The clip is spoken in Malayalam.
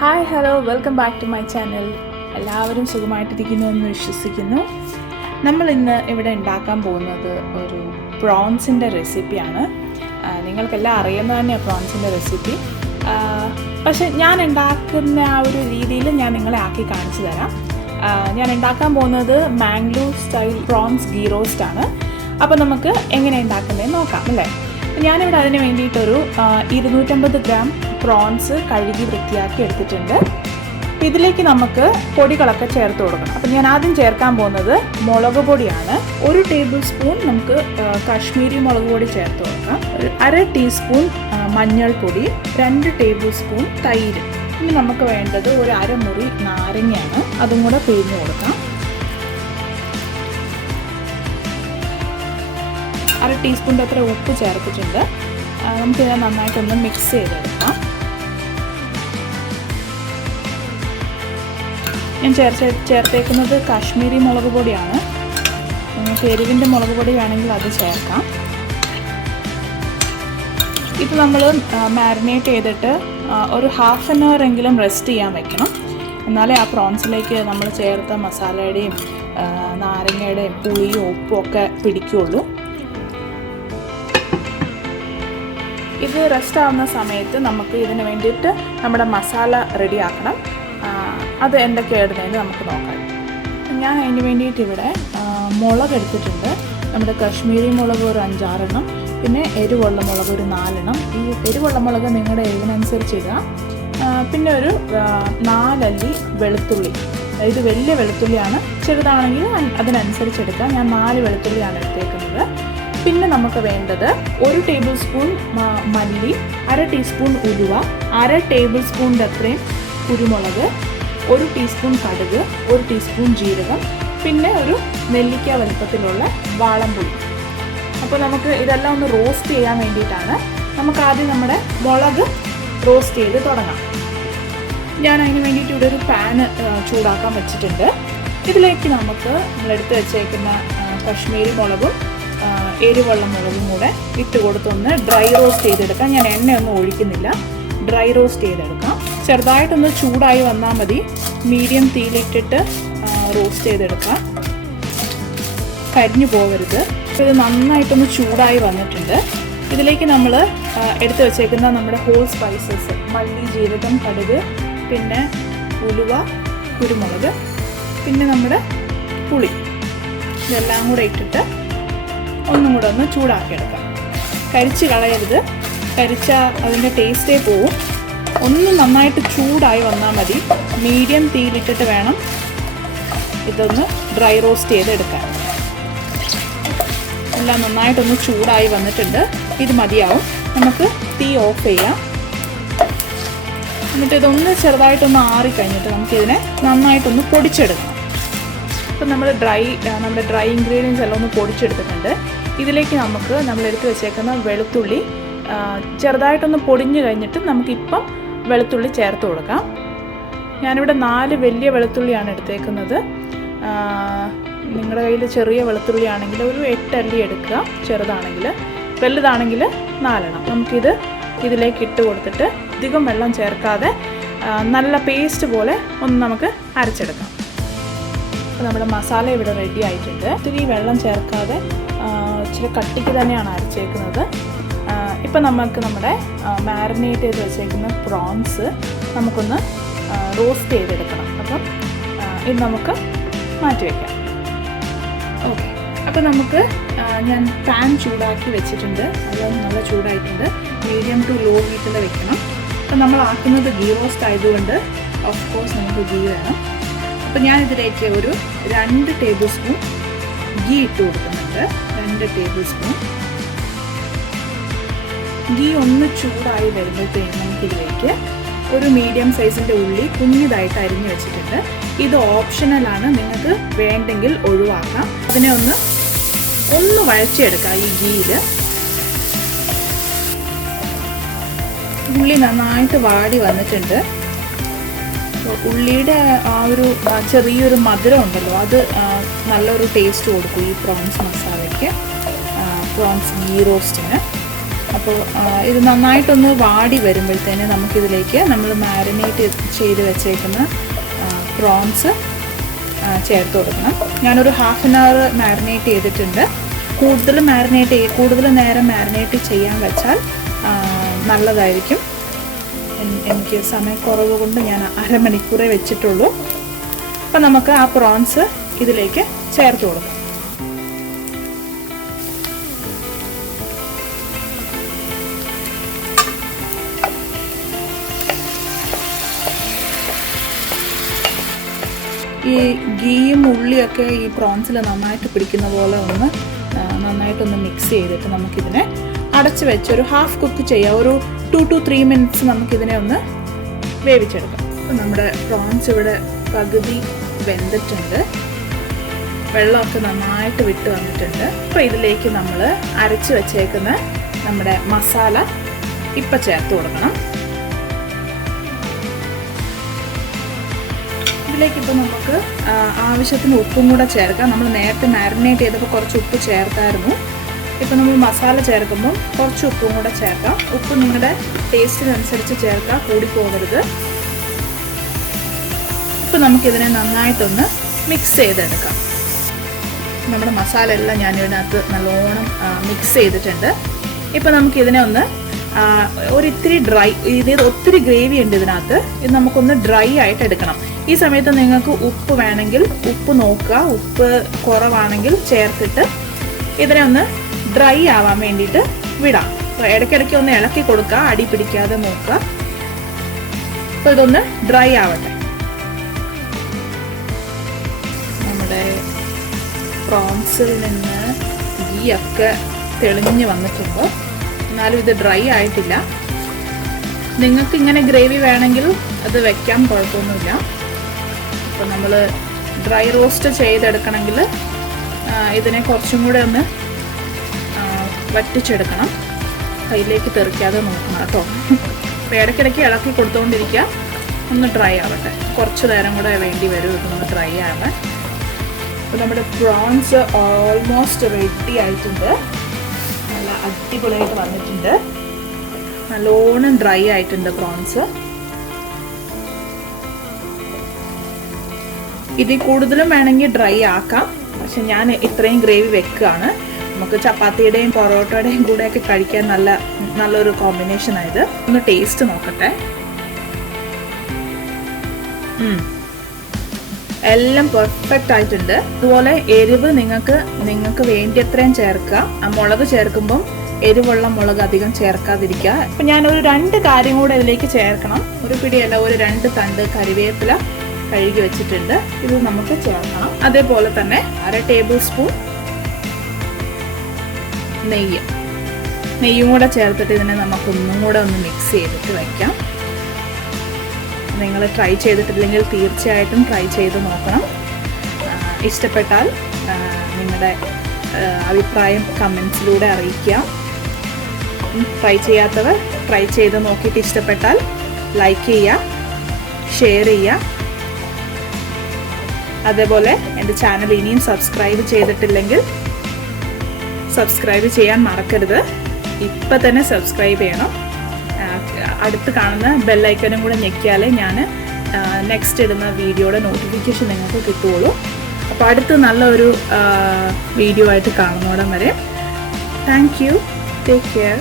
Hi hello welcome back to my channel. എല്ലാവരും സുഖമായിട്ടിരിക്കുന്നു എന്ന് വിശ്വസിക്കുന്നു. നമ്മൾ ഇന്ന് ഇവിടെ ഉണ്ടാക്കാൻ പോകുന്നത് ഒരു പ്രോൺസിൻ്റെ റെസിപ്പിയാണ്. നിങ്ങൾക്കെല്ലാം അറിയുന്നത് തന്നെയാണ് പ്രോൺസിൻ്റെ റെസിപ്പി. പക്ഷേ ഞാൻ ഉണ്ടാക്കുന്ന ആ ഒരു രീതിയിൽ ഞാൻ നിങ്ങളെ ആക്കി കാണിച്ചു തരാം. ഞാൻ ഉണ്ടാക്കാൻ പോകുന്നത് മാംഗ്ലൂർ സ്റ്റൈൽ പ്രോൺസ് ഗീ റോസ്റ്റാണ്. അപ്പോൾ നമുക്ക് എങ്ങനെ ഉണ്ടാക്കുന്നതെന്ന് നോക്കാം അല്ലേ. ഞാനിവിടെ അതിന് വേണ്ടിയിട്ടൊരു 250 ഗ്രാം പ്രോൺസ് കഴുകി വൃത്തിയാക്കി എടുത്തിട്ടുണ്ട്. ഇതിലേക്ക് നമുക്ക് പൊടികളൊക്കെ ചേർത്ത് കൊടുക്കണം. അപ്പം ഞാൻ ആദ്യം ചേർക്കാൻ പോകുന്നത് മുളക് പൊടിയാണ്. 1 ടേബിൾ സ്പൂൺ നമുക്ക് കാശ്മീരി മുളക് പൊടി ചേർത്ത് കൊടുക്കാം. ഒരു 1/2 ടീസ്പൂൺ മഞ്ഞൾപ്പൊടി, 2 ടേബിൾ സ്പൂൺ തൈര്. ഇനി നമുക്ക് വേണ്ടത് ഒരു അരമുറി നാരങ്ങയാണ്. അതും കൂടെ പിഴിഞ്ഞ് കൊടുക്കാം. 1/2 ടീസ്പൂണിൻ്റെ അത്ര ഉപ്പ് ചേർത്തിട്ടുണ്ട്. നമുക്കിത് നന്നായിട്ടൊന്ന് മിക്സ് ചെയ്തെടുക്കാം. ഞാൻ ചേർത്തേക്കുന്നത് കാശ്മീരി മുളക് പൊടിയാണ്. നിങ്ങൾക്ക് എരിവിൻ്റെ മുളക് പൊടി വേണമെങ്കിൽ അത് ചേർക്കാം. ഇത് നമ്മൾ മാരിനേറ്റ് ചെയ്തിട്ട് ഒരു 1/2 hour എങ്കിലും റെസ്റ്റ് ചെയ്യാൻ വെക്കണം. എന്നാലേ ആ പ്രോൺസിലേക്ക് നമ്മൾ ചേർത്ത മസാലയുടെയും നാരങ്ങയുടെയും പുളിയും ഉപ്പും ഒക്കെ പിടിക്കുകയുള്ളൂ. ഇത് റെസ്റ്റ് ആവുന്ന സമയത്ത് നമുക്ക് ഇതിന് വേണ്ടിയിട്ട് നമ്മുടെ മസാല റെഡിയാക്കണം. അത് എന്തൊക്കെയാണ് ഇടുന്നതെന്ന് നമുക്ക് നോക്കാം. ഞാൻ അതിന് വേണ്ടിയിട്ട് ഇവിടെ മുളക് എടുത്തിട്ടുണ്ട്. നമ്മുടെ കാശ്മീരി മുളക് ഒരു 5-6 എണ്ണം, പിന്നെ എരിവുള്ള മുളക് ഒരു 4 എണ്ണം. ഈ എരിവുള്ള മുളക് നിങ്ങളുടെ എരിവിനനുസരിച്ച് ഇടുക. പിന്നെ ഒരു 4 അല്ലി വെളുത്തുള്ളി. ഇത് വലിയ വെളുത്തുള്ളിയാണ്, ചെറുതാണെങ്കിൽ അതിനനുസരിച്ച് എടുക്കാം. ഞാൻ 4 വെളുത്തുള്ളിയാണ് എടുത്തേക്കുന്നത്. പിന്നെ നമുക്ക് വേണ്ടത് 1 ടേബിൾ സ്പൂൺ മല്ലി, 1/2 ടീസ്പൂൺ ഉലുവ, 1/2 ടേബിൾ സ്പൂണിൻ്റെ അത്രയും കുരുമുളക്, 1 ടീസ്പൂൺ കടുക്, 1 ടീസ്പൂൺ ജീരകം, പിന്നെ ഒരു നെല്ലിക്ക വലുപ്പത്തിലുള്ള വാളംപുളി. അപ്പോൾ നമുക്ക് ഇതെല്ലാം ഒന്ന് റോസ്റ്റ് ചെയ്യാൻ വേണ്ടിയിട്ടാണ്. നമുക്ക് ആദ്യം നമ്മുടെ മുളക് റോസ്റ്റ് ചെയ്ത് തുടങ്ങാം. ഞാൻ അതിന് വേണ്ടിയിട്ട് ഇവിടെ ഒരു പാന് ചൂടാക്കാൻ വെച്ചിട്ടുണ്ട്. ഇതിലേക്ക് നമുക്ക് നമ്മളെടുത്ത് വെച്ചേക്കുന്ന കാശ്മീരി മുളകും എരിവുള്ള മുളകും കൂടെ ഇട്ട് കൊടുത്തൊന്ന് ഡ്രൈ റോസ്റ്റ് ചെയ്തെടുക്കാം. ഞാൻ എണ്ണയൊന്നും ഒഴിക്കുന്നില്ല, ഡ്രൈ റോസ്റ്റ് ചെയ്തെടുക്കാം. ചെറുതായിട്ടൊന്ന് ചൂടായി വന്നാൽ മതി. മീഡിയം തീയിലിട്ടിട്ട് റോസ്റ്റ് ചെയ്തെടുക്കാം, കരിഞ്ഞു പോകരുത്. ഇത് നന്നായിട്ടൊന്ന് ചൂടായി വന്നിട്ടുണ്ട്. ഇതിലേക്ക് നമ്മൾ എടുത്ത് വെച്ചേക്കുന്ന നമ്മുടെ ഹോൾ സ്പൈസസ്, മല്ലി, ജീരകം, കടുക്, പിന്നെ ഉലുവ, കുരുമുളക്, പിന്നെ നമ്മുടെ പുളി, ഇതെല്ലാം കൂടെ ഇട്ടിട്ട് ഒന്നും കൂടെ ഒന്ന് ചൂടാക്കിയെടുക്കാം. കരിച്ച് കളയരുത്, കരിച്ചാൽ അതിൻ്റെ ടേസ്റ്റേ പോവും. ഒന്ന് നന്നായിട്ട് ചൂടായി വന്നാൽ മതി. മീഡിയം തീയിലിട്ടിട്ട് വേണം ഇതൊന്ന് ഡ്രൈ റോസ്റ്റ് ചെയ്തെടുക്കാൻ. എല്ലാം നന്നായിട്ടൊന്ന് ചൂടായി വന്നിട്ടുണ്ട്. ഇത് മതിയാവും. നമുക്ക് തീ ഓഫ് ചെയ്യാം. എന്നിട്ട് ഇതൊന്ന് ചെറുതായിട്ടൊന്ന് ആറിക്കഴിഞ്ഞിട്ട് നമുക്കിതിനെ നന്നായിട്ടൊന്ന് പൊടിച്ചെടുക്കാം. ഇപ്പം നമ്മുടെ ഡ്രൈ ഇൻഗ്രീഡിയൻസ് എല്ലാം ഒന്ന് പൊടിച്ചെടുത്തിട്ടുണ്ട്. ഇതിലേക്ക് നമുക്ക് നമ്മളെടുത്ത് വെച്ചേക്കുന്ന വെളുത്തുള്ളി ചെറുതായിട്ടൊന്ന് പൊടിഞ്ഞു കഴിഞ്ഞിട്ട് നമുക്കിപ്പം വെളുത്തുള്ളി ചേർത്ത് കൊടുക്കാം. ഞാനിവിടെ 4 വലിയ വെളുത്തുള്ളിയാണ് എടുത്തേക്കുന്നത്. നിങ്ങളുടെ കയ്യിൽ ചെറിയ വെളുത്തുള്ളി ആണെങ്കിൽ ഒരു 8 അല്ലി എടുക്കുക, ചെറുതാണെങ്കിൽ. വലുതാണെങ്കിൽ 4 എണ്ണം. നമുക്കിത് ഇതിലേക്ക് ഇട്ട് കൊടുത്തിട്ട് അധികം വെള്ളം ചേർക്കാതെ നല്ല പേസ്റ്റ് പോലെ ഒന്ന് നമുക്ക് അരച്ചെടുക്കാം. അപ്പോൾ നമ്മുടെ മസാല ഇവിടെ റെഡി ആയിട്ടുണ്ട്. ഇത്തിരി വെള്ളം ചേർക്കാതെ ഇച്ചിരി കട്ടിക്ക് തന്നെയാണ് അരച്ചേക്കുന്നത്. ഇപ്പം നമുക്ക് നമ്മുടെ മാരിനേറ്റ് ചെയ്ത് വെച്ചേക്കുന്ന പ്രോൺസ് നമുക്കൊന്ന് റോസ്റ്റ് ചെയ്തെടുക്കണം. അപ്പം ഇത് നമുക്ക് മാറ്റി വയ്ക്കാം. ഓക്കെ, അപ്പോൾ നമുക്ക് ഞാൻ പാൻ ചൂടാക്കി വെച്ചിട്ടുണ്ട്. അത് നല്ല ചൂടായിട്ടുണ്ട്. മീഡിയം ടു ലോ ഹീറ്റിൽ വെക്കണം. അപ്പം നമ്മൾ ആക്കുന്നത് ഗീ റോസ്റ്റ് ആയതുകൊണ്ട് ഓഫ് കോഴ്സ് നമുക്ക് ഗീ വേണം. അപ്പോൾ ഞാനിതിലേക്ക് ഒരു 2 ടേബിൾ സ്പൂൺ ഗീ ഇട്ട് കൊടുക്കുന്നുണ്ട്. 2 ടേബിൾ സ്പൂൺ ഗീ ഒന്ന് ചൂടായി വരുമ്പോഴത്തേക്കും നമുക്കിതിലേക്ക് ഒരു മീഡിയം സൈസിൻ്റെ ഉള്ളി കുഞ്ഞിതായിട്ട് അരിഞ്ഞു വെച്ചിട്ടുണ്ട്. ഇത് ഓപ്ഷണലാണ്, നിങ്ങൾക്ക് വേണ്ടെങ്കിൽ ഒഴിവാക്കാം. അതിനെ ഒന്ന് വഴച്ചെടുക്കാം ഈ ഗീയിൽ. ഉള്ളി നന്നായിട്ട് വാടി വന്നിട്ടുണ്ട്. ഉള്ളിയുടെ ആ ഒരു ചെറിയൊരു മധുരം ഉണ്ടല്ലോ, അത് നല്ലൊരു ടേസ്റ്റ് കൊടുക്കും ഈ പ്രോൺസ് മസാലയ്ക്ക്, പ്രോൺസ് ഗീ റോസ്റ്റിന്. അപ്പോൾ ഇത് നന്നായിട്ടൊന്ന് വാടി വരുമ്പോഴത്തേന് നമുക്കിതിലേക്ക് നമ്മൾ മാരിനേറ്റ് ചെയ്ത് വെച്ചേക്കുന്ന പ്രോൺസ് ചേർത്ത് കൊടുക്കണം. ഞാനൊരു ഹാഫ് ആൻ അവർ മാരിനേറ്റ് ചെയ്തിട്ടുണ്ട്. കൂടുതൽ നേരം മാരിനേറ്റ് ചെയ്യാൻ വെച്ചാൽ നല്ലതായിരിക്കും. എനിക്ക് സമയക്കുറവ് കൊണ്ട് ഞാൻ അരമണിക്കൂറേ വെച്ചിട്ടുള്ളൂ. അപ്പം നമുക്ക് ആ പ്രോൺസ് ഇതിലേക്ക് ചേർത്ത് കൊടുക്കാം. ഈ ഗീയും ഉള്ളിയൊക്കെ ഈ പ്രോൺസിൽ നന്നായിട്ട് പിടിക്കുന്ന പോലെ നന്നായിട്ടൊന്ന് മിക്സ് ചെയ്തിട്ട് നമുക്കിതിനെ അടച്ച് വെച്ച് ഒരു ഹാഫ് കുക്ക് ചെയ്യാം. ഒരു 2 to 3 minutes നമുക്കിതിനെ ഒന്ന് വേവിച്ചെടുക്കാം. അപ്പം നമ്മുടെ പ്രോൺസ് ഇവിടെ പകുതി വെന്തിട്ടുണ്ട്. വെള്ളമൊക്കെ നന്നായിട്ട് വിട്ട് വന്നിട്ടുണ്ട്. അപ്പോൾ ഇതിലേക്ക് നമ്മൾ അരച്ച് വെച്ചേക്കുന്ന നമ്മുടെ മസാല ഇപ്പം ചേർത്ത് കൊടുക്കണം. ഇതിലേക്കിപ്പോൾ നമുക്ക് ആവശ്യത്തിന് ഉപ്പും കൂടെ ചേർക്കാം. നമ്മൾ നേരത്തെ മാരിനേറ്റ് ചെയ്തപ്പോൾ കുറച്ച് ഉപ്പ് ചേർത്തായിരുന്നു. ഇപ്പോൾ നമ്മൾ മസാല ചേർക്കുമ്പോൾ കുറച്ച് ഉപ്പും കൂടെ ചേർക്കാം. ഉപ്പ് നിങ്ങളുടെ ടേസ്റ്റിനനുസരിച്ച് ചേർക്കാം, കൂടി പോകരുത്. ഇപ്പോൾ നമുക്കിതിനെ നന്നായിട്ടൊന്ന് മിക്സ് ചെയ്തെടുക്കാം. നമ്മുടെ മസാല എല്ലാം ഞാൻ ഇതിനകത്ത് നല്ലോണം മിക്സ് ചെയ്തിട്ടുണ്ട്. ഇപ്പോൾ നമുക്കിതിനെ ഒന്ന് ഒരിത്തിരി ഒത്തിരി ഗ്രേവി ഉണ്ട് ഇതിനകത്ത്. ഇത് നമുക്കൊന്ന് ഡ്രൈ ആയിട്ട് എടുക്കണം. ഈ സമയത്ത് നിങ്ങൾക്ക് ഉപ്പ് വേണമെങ്കിൽ ഉപ്പ് നോക്കുക, ഉപ്പ് കുറവാണെങ്കിൽ ചേർത്തിട്ട് ഇതിനെ ഒന്ന് ഡ്രൈ ആവാൻ വേണ്ടിയിട്ട് വിടാം. അപ്പോൾ ഇടയ്ക്കിടയ്ക്ക് ഒന്ന് ഇളക്കി കൊടുക്കുക, അടി പിടിക്കാതെ നോക്കുക. അപ്പോൾ ഇതൊന്ന് ഡ്രൈ ആവട്ടെ. നമ്മുടെ പ്രോൺസിൽ നിന്ന് ഗീ ഒക്കെ തെളിഞ്ഞ് വന്നിട്ടുണ്ട്. എന്നാലും ഇത് ഡ്രൈ ആയിട്ടില്ല. നിങ്ങൾക്ക് ഇങ്ങനെ ഗ്രേവി വേണമെങ്കിൽ അത് വെക്കാം, കുഴപ്പമൊന്നുമില്ല. അപ്പോൾ നമ്മൾ ഡ്രൈ റോസ്റ്റ് ചെയ്തെടുക്കണമെങ്കിൽ ഇതിനെ കുറച്ചും കൂടെ ഒന്ന് വറ്റിച്ചെടുക്കണം. കയ്യിലേക്ക് തെറിക്കാതെ നോക്കണം കേട്ടോ. അപ്പോൾ ഇടയ്ക്കിടയ്ക്ക് ഇളക്കി കൊടുത്തുകൊണ്ടിരിക്കുക. ഒന്ന് ഡ്രൈ ആവട്ടെ. കുറച്ച് നേരം കൂടെ വേണ്ടി വരും ഇതൊന്ന് ഡ്രൈ ആവാൻ. അപ്പോൾ നമ്മുടെ പ്രോൺസ് ഓൾമോസ്റ്റ് റെഡി ആയിട്ടുണ്ട്. നല്ല അടിപൊളിയായിട്ട് വന്നിട്ടുണ്ട്. നല്ലോണം ഡ്രൈ ആയിട്ടുണ്ട് പ്രോൺസ്. ഇതിൽ കൂടുതലും വേണമെങ്കിൽ ഡ്രൈ ആക്കാം. പക്ഷെ ഞാൻ ഇത്രയും ഗ്രേവി വെക്കുകയാണ്. നമുക്ക് ചപ്പാത്തിയുടെയും പൊറോട്ടയുടെയും കൂടെയൊക്കെ കഴിക്കാൻ നല്ലൊരു കോമ്പിനേഷനായത്. ഒന്ന് ടേസ്റ്റ് നോക്കട്ടെ. എല്ലാം പെർഫെക്റ്റ് ആയിട്ടുണ്ട്. അതുപോലെ എരിവ് നിങ്ങൾക്ക് വേണ്ടിയത്രയും ചേർക്കുക. മുളക് ചേർക്കുമ്പം എരിവുള്ള മുളക് അധികം ചേർക്കാതിരിക്കുക. അപ്പം ഞാനൊരു 2 കാര്യം കൂടെ ഇതിലേക്ക് ചേർക്കണം. ഒരു പിടിയല്ല, ഒരു 2 തണ്ട് കരിവേപ്പില കഴുകി വെച്ചിട്ടുണ്ട്. ഇത് നമുക്ക് ചേർക്കണം. അതേപോലെ തന്നെ 1/2 ടേബിൾ സ്പൂൺ നെയ്യും കൂടെ ചേർത്തിട്ട് ഇതിനെ നമുക്കൊന്നും കൂടെ ഒന്ന് മിക്സ് ചെയ്തിട്ട് വയ്ക്കാം. നിങ്ങൾ ട്രൈ ചെയ്തിട്ടില്ലെങ്കിൽ തീർച്ചയായിട്ടും ട്രൈ ചെയ്ത് നോക്കണം. ഇഷ്ടപ്പെട്ടാൽ നിങ്ങളുടെ അഭിപ്രായം കമൻസിലൂടെ അറിയിക്കുക. ട്രൈ ചെയ്യാത്തവർ ട്രൈ ചെയ്ത് നോക്കിയിട്ട് ഇഷ്ടപ്പെട്ടാൽ ലൈക്ക് ചെയ്യുക, ഷെയർ ചെയ്യുക. അതേപോലെ എൻ്റെ ചാനൽ ഇനിയും സബ്സ്ക്രൈബ് ചെയ്തിട്ടില്ലെങ്കിൽ സബ്സ്ക്രൈബ് ചെയ്യാൻ മറക്കരുത്. ഇപ്പം തന്നെ സബ്സ്ക്രൈബ് ചെയ്യണം. അടുത്ത് കാണുന്ന ബെല്ലൈക്കനും കൂടെ ഞെക്കിയാലേ ഞാൻ നെക്സ്റ്റ് ഇടുന്ന വീഡിയോയുടെ നോട്ടിഫിക്കേഷൻ നിങ്ങൾക്ക് കിട്ടുകയുള്ളൂ. അപ്പോൾ അടുത്ത് നല്ലൊരു വീഡിയോ ആയിട്ട് കാണുന്നോടം വരെ താങ്ക് യു. Take care.